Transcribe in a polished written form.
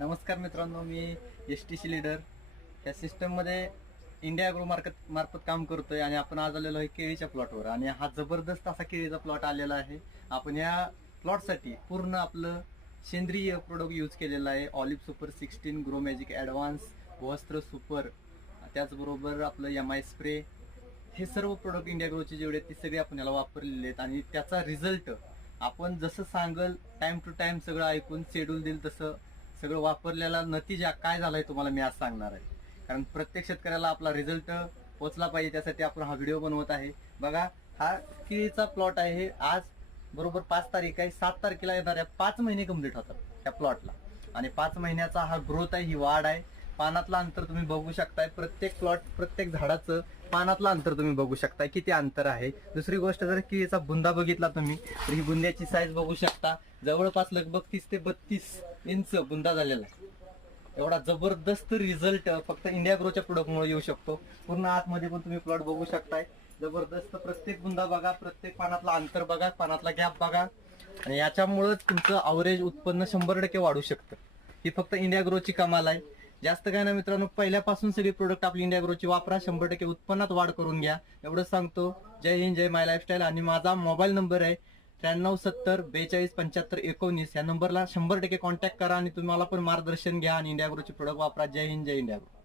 नमस्कार मित्रांनो, मी STC leader या सिस्टममध्ये इंडिया ॲग्रो मार्फत काम करतोय आणि आपण आज आलेलो आहे केळीच्या प्लॉटवर. आणि हा जबरदस्त असा केळीचा प्लॉट आलेला आहे. आपण या प्लॉटसाठी पूर्ण आपलं सेंद्रिय प्रोडक्ट यूज केलेला आहे. Olive super 16, grow magic advance, वस्त्र सुपर, त्याचबरोबर आपलं MI स्प्रे, हे सर्व प्रोडक्ट इंडिया ॲग्रोचे जेवढे आहेत ते सगळे आपण याला वापरलेले आहेत. आणि त्याचा रिझल्ट आपण जसं सांगल टाइम टू टाइम सगळं ऐकून शेड्यूल देईल तसं सगळं वापरलेला नतीजा काय झालाय तुम्हाला मी आज सांगणार आहे. कारण प्रत्येक शेतकऱ्याला आपला रिझल्ट पोचला पाहिजे, त्यासाठी आपण हा व्हिडिओ बनवत आहे. बघा, हा केळीचा प्लॉट आहे. आज बरोबर 5 तारीख आहे. 7 तारखेला येणाऱ्या 5 महिने कंप्लीट होतात त्या प्लॉटला. आणि 5 महिन्याचा हा ग्रोथ आहे, ही वाढ आहे. पानातलं अंतर तुम्ही बघू शकताय. प्रत्येक झाडाचं पानातलं अंतर तुम्ही बघू शकताय किती अंतर आहे. दुसरी गोष्ट, जर केळीचा बुंदा बघितला तुम्ही तर ही बुंद्याची साईज बघू शकता. जवळपास लगभग 30 ते 32 इंच बुंदा झालेला आहे. एवढा जबरदस्त रिझल्ट फक्त इंडिया ॲग्रोच्या प्रोडक्टमुळे येऊ शकतो. पूर्ण आतमध्ये पण तुम्ही प्लॉट बघू शकताय. जबरदस्त प्रत्येक बुंदा बघा, प्रत्येक पानातला अंतर बघा, पानातला गॅप बघा. आणि याच्यामुळेच तुमचं अवरेज उत्पन्न 100% वाढू शकतं. ही फक्त इंडिया ॲग्रोची कमाल आहे. जास्त काय ना मित्रांनो, पहिल्यापासून सगळी प्रोडक्ट आपली इंडिया ॲग्रोची वापरा. 100% उत्पन्नात वाढ करून घ्या. एवढं सांगतो. जय हिंद, जय माय लाईफस्टाईल. आणि माझा मोबाईल नंबर आहे 9370 42 75 19. या नंबरला 100% कॉन्टॅक्ट करा आणि तुम्हाला पण मार्गदर्शन घ्या आणि इंडिया ॲग्रोचे प्रोडक्ट वापरा. जय हिंद, जय इंडिया ॲग्रो.